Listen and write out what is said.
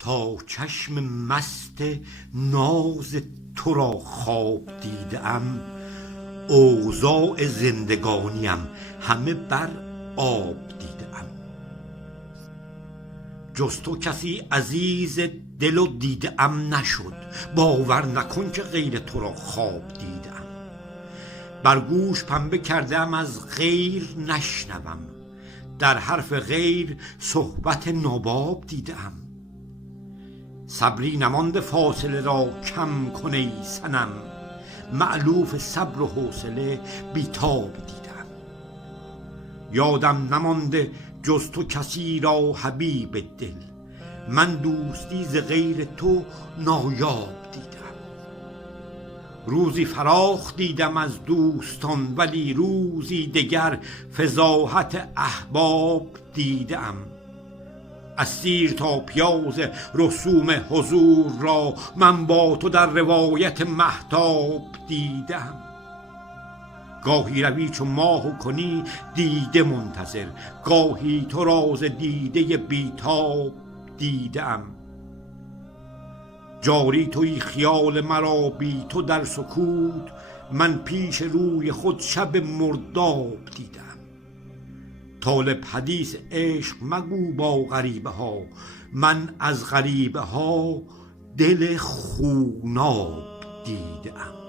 تا چشم مست ناز تو را خواب دیدم، اوضاع زندگانیم همه بر آب دیدم. جز تو کسی عزیز دل و دیده ام نشد، باور نکن که غیر تو را خواب دیدم. بر گوش پنبه کردم از غیر نشنوم، در حرف غیر صحبت ناباب دیدم. صبری نمانده فاصله را کم کن ای صنم، مألوف صبر و حوصله بیتاب دیدم. یادم نمانده جز تو کسی را حبیب دل، من دوستی ز غیر تو نایاب دیدم. روزی فراخ دیدم از دوستان، ولی روزی دگر فضاحت احباب دیدم. از سیر تا پیاز رسوم حضور را من با تو در روایت مهتاب دیدم. گاهی روی چو ماه و کنی دیده منتظر، گاهی تو راز دیده بیتاب دیدم. جاری توی خیال مرا بی تو در سکوت، من پیش روی خود شب مرداب دیدم. طالب حدیث عشق مگو با غریبه ها، من از غریبه ها دل خوناب دیدم.